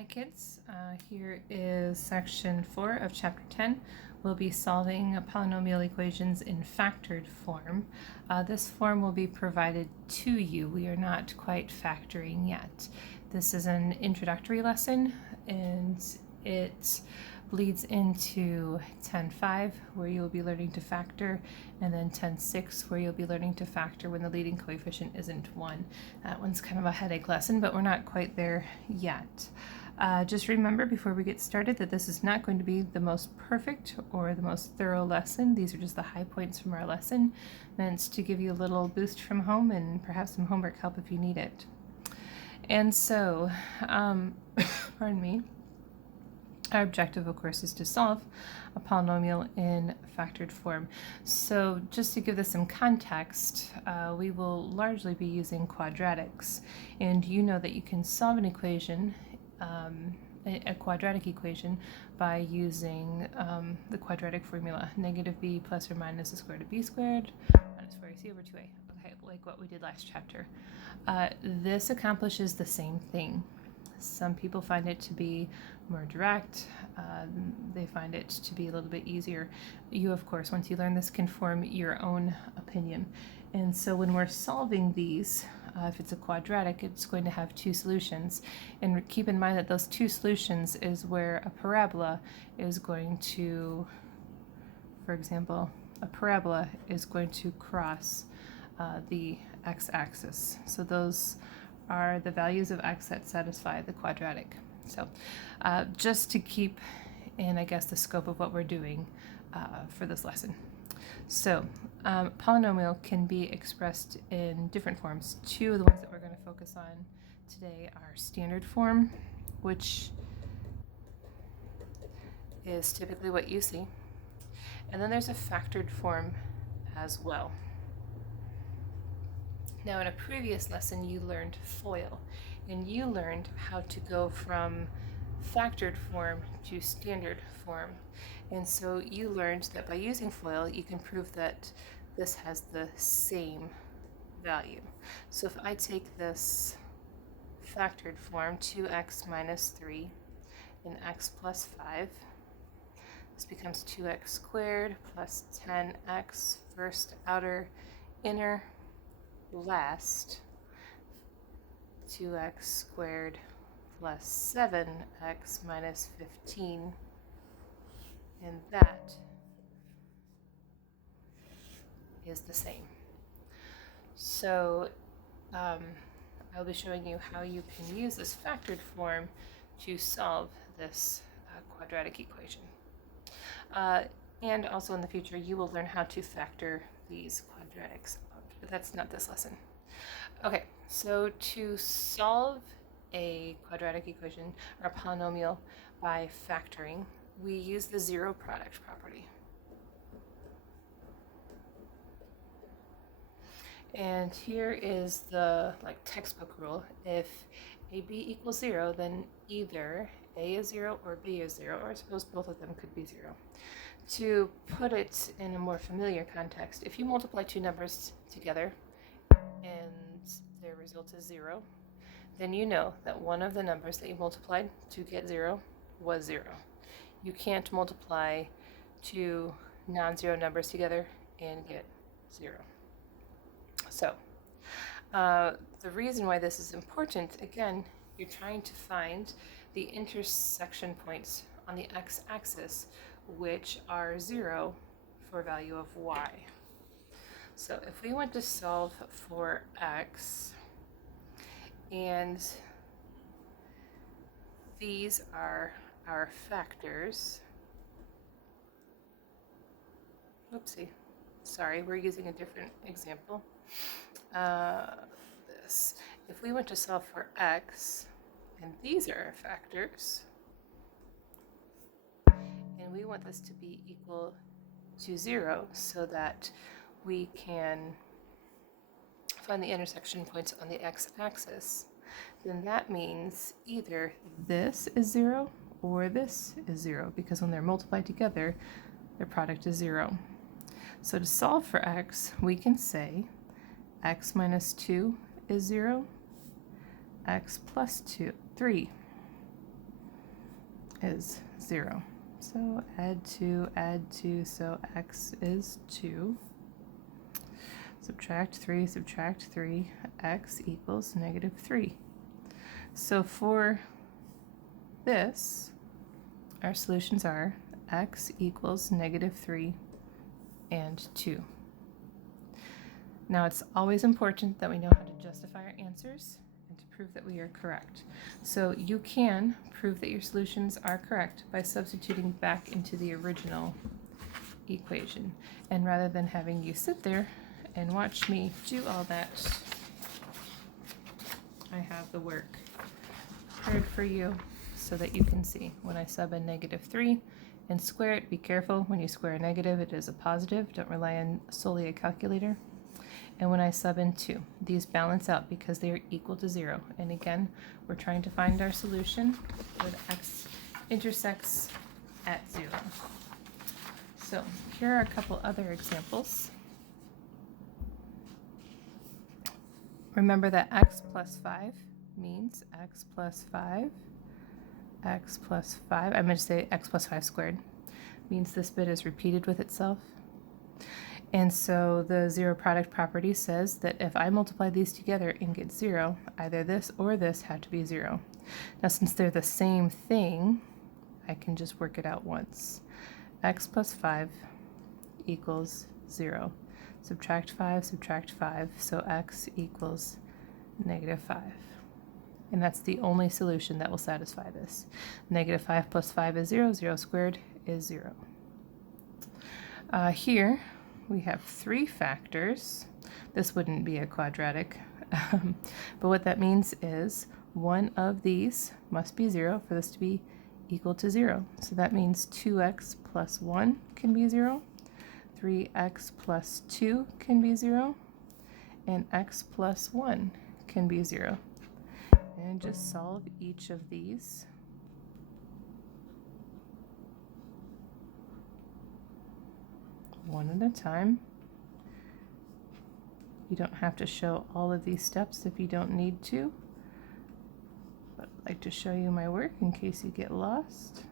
Hi kids, here is section 4 of chapter 10. We'll be solving polynomial equations in factored form. This form will be provided to you. We are not quite factoring yet. This is an introductory lesson and it bleeds into 10.5 where you'll be learning to factor, and then 10.6 where you'll be learning to factor when the leading coefficient isn't 1. That one's kind of a headache lesson, but we're not quite there yet. Just remember before we get started that this is not going to be the most perfect or the most thorough lesson. These are just the high points from our lesson, meant to give you a little boost from home and perhaps some homework help if you need it. And so, pardon me, our objective, of course, is to solve a polynomial in factored form. So just to give this some context, we will largely be using quadratics. And you know that you can solve an equation, a quadratic equation, by using the quadratic formula, negative b plus or minus the square root of b squared minus 4ac over 2a. Okay, like what we did last chapter. This accomplishes the same thing. Some people find it to be more direct. They find it to be a little bit easier. You, of course, once you learn this, can form your own opinion. And so when we're solving these, if it's a quadratic, it's going to have two solutions. And keep in mind that those two solutions is where a parabola is going to, for example, a parabola is going to cross the x-axis. So those are the values of x that satisfy the quadratic. So just to keep in, I guess, the scope of what we're doing for this lesson. So polynomial can be expressed in different forms. Two of the ones that we're going to focus on today are standard form, which is typically what you see. And then there's a factored form as well. Now, in a previous lesson, you learned FOIL, and you learned how to go from factored form to standard form. And so you learned that by using FOIL, you can prove that this has the same value. So if I take this factored form, 2x minus 3 and x plus 5, this becomes 2x squared plus 10x first, outer, inner, last, 2x squared plus 7x minus 15, and that is the same. So I'll be showing you how you can use this factored form to solve this quadratic equation. And also in the future, you will learn how to factor these quadratics out, but that's not this lesson. Okay, so to solve a quadratic equation or a polynomial by factoring, we use the zero product property. And here is the textbook rule. If AB equals 0, then either A is 0 or B is 0, or I suppose both of them could be 0. To put it in a more familiar context, if you multiply two numbers together and their result is 0, then you know that one of the numbers that you multiplied to get 0 was 0. You can't multiply two non-zero numbers together and get 0. So the reason why this is important, again, you're trying to find the intersection points on the x-axis, which are 0 for a value of y. So if we want to solve for x, and these are our factors, oopsie, sorry, we're using a different example. If we want to solve for x, and these are our factors, and we want this to be equal to 0 so that we can find the intersection points on the x-axis, then that means either this is 0 or this is 0, because when they're multiplied together, their product is 0. So to solve for x, we can say x minus 2 is 0, x plus 3 is 0. So add 2, so x is 2. Subtract 3, x equals negative 3. So for this, our solutions are x equals negative 3 and 2. Now it's always important that we know how to justify our answers and to prove that we are correct. So you can prove that your solutions are correct by substituting back into the original equation. And rather than having you sit there and watch me do all that, I have the work prepared for you so that you can see. When I sub in negative 3 and square it, be careful. When you square a negative, it is a positive. Don't rely on solely a calculator. And when I sub in 2, these balance out because they are equal to 0. And again, we're trying to find our solution when x intersects at 0. So here are a couple other examples. Remember that x plus 5 means x plus 5, x plus 5, I meant to say x plus 5 squared, means this bit is repeated with itself. And so the zero product property says that if I multiply these together and get 0, either this or this have to be 0. Now since they're the same thing, I can just work it out once. X plus 5 equals 0. Subtract 5, so x equals negative 5. And that's the only solution that will satisfy this. Negative 5 plus 5 is 0, 0 squared is 0. Here we have 3 factors. This wouldn't be a quadratic, but what that means is one of these must be 0 for this to be equal to 0. So that means 2x plus 1 can be 0. 3x plus 2 can be 0, and x plus 1 can be 0. And just solve each of these. One at a time. You don't have to show all of these steps if you don't need to, but I'd like to show you my work in case you get lost.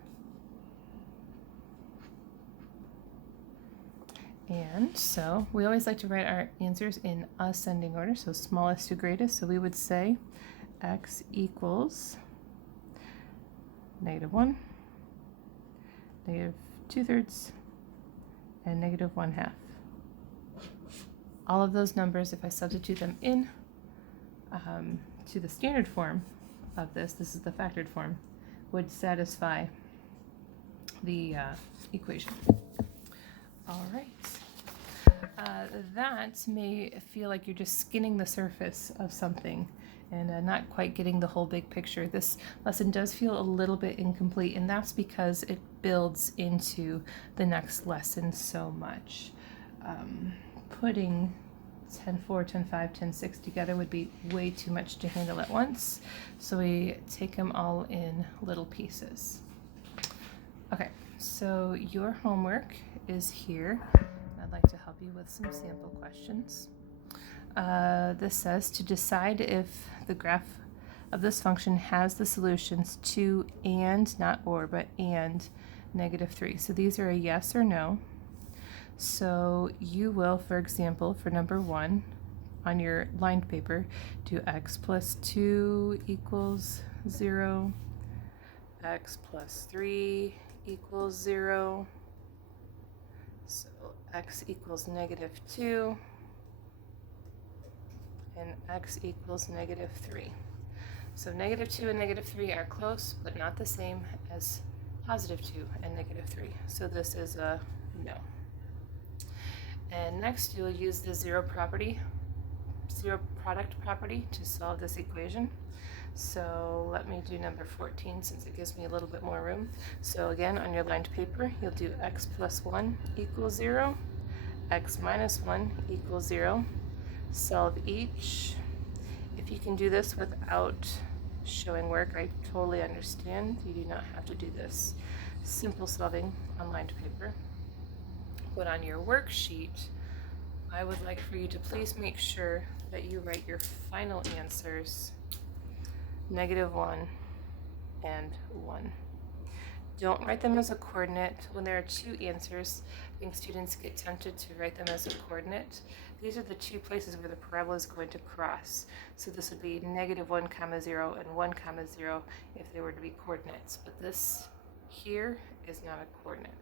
And so we always like to write our answers in ascending order, so smallest to greatest. So we would say x equals negative 1, negative 2/3, and negative 1/2. All of those numbers, if I substitute them in to the standard form of this is the factored form, would satisfy the equation. All right. That may feel like you're just skinning the surface of something and not quite getting the whole big picture. This lesson does feel a little bit incomplete, and that's because it builds into the next lesson so much. Putting 10-4, 10-5, 10-6 together would be way too much to handle at once, so we take them all in little pieces. Okay, so your homework is here. I'd like to help you with some sample questions. This says to decide if the graph of this function has the solutions to and, not or, but and negative 3. So these are a yes or no. So you will, for example, for number 1, on your lined paper, do x plus 2 equals 0, x plus 3 equals 0, so x equals negative 2, and x equals negative 3. So negative 2 and negative 3 are close, but not the same as positive 2 and negative 3. So this is a no. And next you'll use the zero product property to solve this equation. So let me do number 14 since it gives me a little bit more room. So again, on your lined paper, you'll do x plus 1 equals 0, x minus 1 equals 0. Solve each. If you can do this without showing work, I totally understand. You do not have to do this. Simple solving on lined paper. But on your worksheet, I would like for you to please make sure that you write your final answers, negative 1 and 1. Don't write them as a coordinate. When there are two answers, I think students get tempted to write them as a coordinate. These are the two places where the parabola is going to cross. So this would be -1, 0 and 1, 0 if they were to be coordinates. But this here is not a coordinate.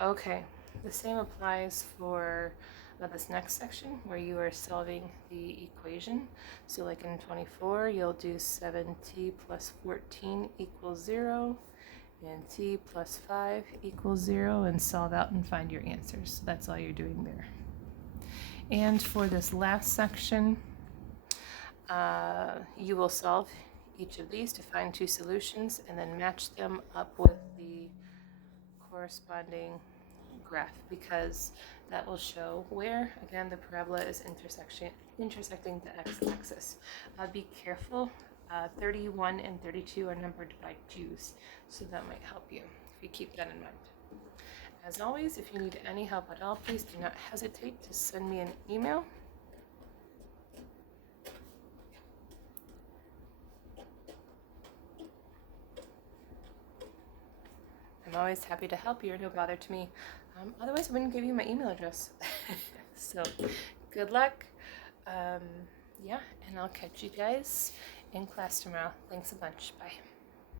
Okay, the same applies for this next section where you are solving the equation. So like in 24, you'll do 7t plus 14 equals 0. And t plus 5 equals 0, and solve out and find your answers. So that's all you're doing there. And for this last section, you will solve each of these to find two solutions and then match them up with the corresponding graph, because that will show where, again, the parabola is intersecting the x-axis. Be careful. 31 and 32 are numbered by 2's, so that might help you if you keep that in mind. As always, if you need any help at all, please do not hesitate to send me an email. I'm always happy to help. You're no bother to me. Otherwise, I wouldn't give you my email address. So, good luck. Yeah, and I'll catch you guys in class tomorrow. Thanks a bunch. Bye.